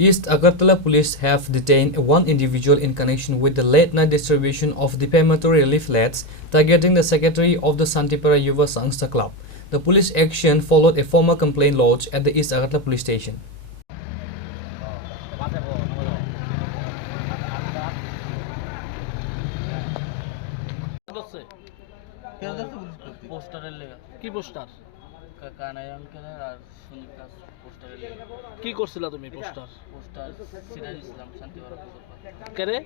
East Agartala police have detained one individual in connection with the late-night distribution of defamatory leaflets targeting the secretary of the Santipara Yuva Sangstha Club. The police action followed a formal complaint lodged at the East Agartala police station. কি করছিলা তুমি poster Siraj ইসলাম শান্তিপাড়া কেরে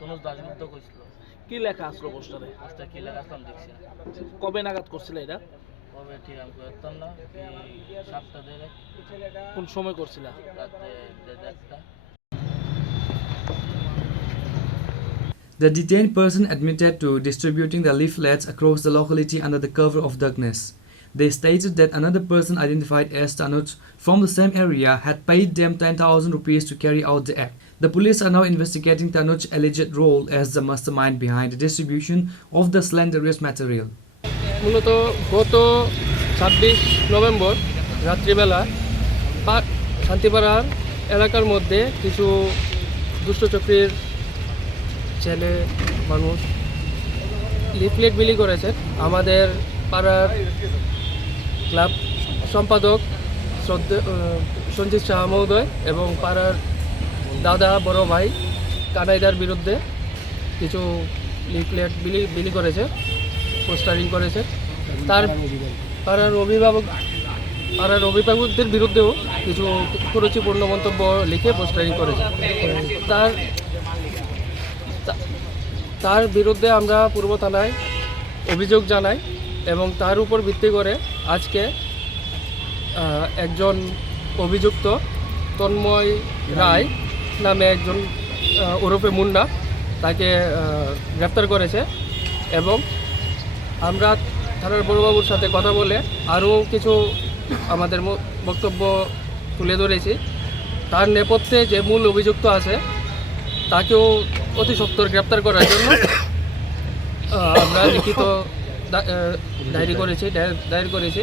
তনুজ দাশগুপ্ত কইছিল কি লেখা আসলো পোস্টারে poster কি লেখা আসলাম দেখছি না। কবে নাগাদ করছিলে এটা কবে ঠিক আমি করতাম না কি 7টা দিনে কোন সময় করছিলা রাতে 1:30টা। The detained person admitted to distributing the leaflets across the locality under the cover of darkness. They stated that another person identified as Tanuj from the same area had paid them 10,000 rupees to carry out the act. The police are now investigating Tanuj's alleged role as the mastermind behind the distribution of the slanderous material. মূলত গত 26 November রাত্রিবেলা শান্তিপাড়ার এলাকার মধ্যে কিছু দুষ্টচক্রীর ছেলে মানুষ leaflet বিলি করেছে। আমাদের পাড়ার ক্লাব সম্পাদক সঞ্জিত শাহ মহোদয় এবং পাড়ার দাদা বড় ভাই কানাইদার বিরুদ্ধে কিছু লিফলেট বিলি করেছে, পোস্টারিং করেছে। তার পাড়ার অভিভাবকদের বিরুদ্ধেও কিছু কুরুচিপূর্ণ মন্তব্য লিখে পোস্টারিং করেছে। তার বিরুদ্ধে আমরা পূর্ব থানায় অভিযোগ জানাই এবং তার উপর ভিত্তি করে আজকে একজন অভিযুক্ত তন্ময় রায় নামে একজন ওরফে মুন্না তাকে গ্রেপ্তার করেছে এবং আমরা থানার বড়বাবুর সাথে কথা বলে আরও কিছু আমাদের বক্তব্য তুলে ধরেছি। তার নেপথ্যে যে মূল অভিযুক্ত আছে তাকেও অতি সত্বর গ্রেপ্তার করার জন্য আমরা লিখিত ডায়েরি করেছি।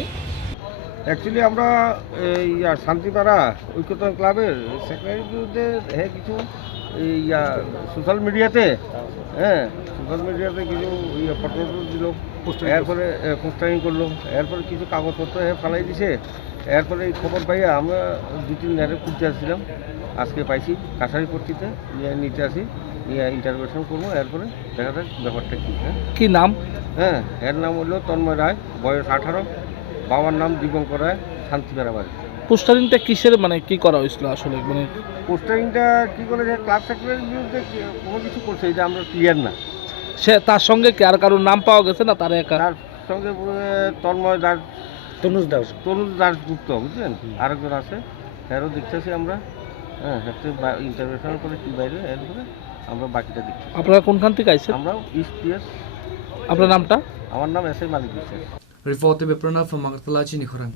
অ্যাকচুয়ালি আমরা এই শান্তিপাড়া ঐক্যতন ক্লাবের সেক্রেটারির বিরুদ্ধে কিছু সোশ্যাল মিডিয়াতে কিছু ফটো দিল, এরপরে পোস্টারিং করলো, এরপরে কিছু কাগজপত্র ফেলাই দিছে। এরপরে এই খবর পাইয়া আমরা 2-3 দিনের খুঁজতে আসছিলাম, আজকে পাইছি কাছারি পট্টিতে নিতে আসি, নিয়ে ইন্টারভিউশন করবো। এরপরে দেখা যাক ব্যাপারটা কী। কি নাম? এর নাম হলো তন্ময় রায়, বয়স 18, বাবার নাম দিগঙ্কর রায়, শান্তিপাড়া বাড়ি। পোস্টারিংটা কিসের মানে কি করা হয়েছিল আসলে? মানে পোস্টারিংটা কী করে যে ক্লাব সেক্রেটারির বিরুদ্ধে কোনো কিছু করছে এটা আমরা ক্লিয়ার না। সে তার সঙ্গে কি আর কারোর নাম পাওয়া গেছে না? তার সঙ্গে তন্ময় দাস, তনুজ দাশগুপ্ত, বুঝলেন, আরেকজন আছে, এরও দেখতেছি আমরা। ইন্টারভিউশন করে কি বাইরে, এরপরে আমরা বাকিটা দেখছি। আপনারা কোনখান থেকে আইছেন? আমরা ইস্ট পিএস। আপনার নামটা? আমার নাম এস আই মালিক বিশ্বাস। Reported by Pranav from Agartala, Chinikhurang.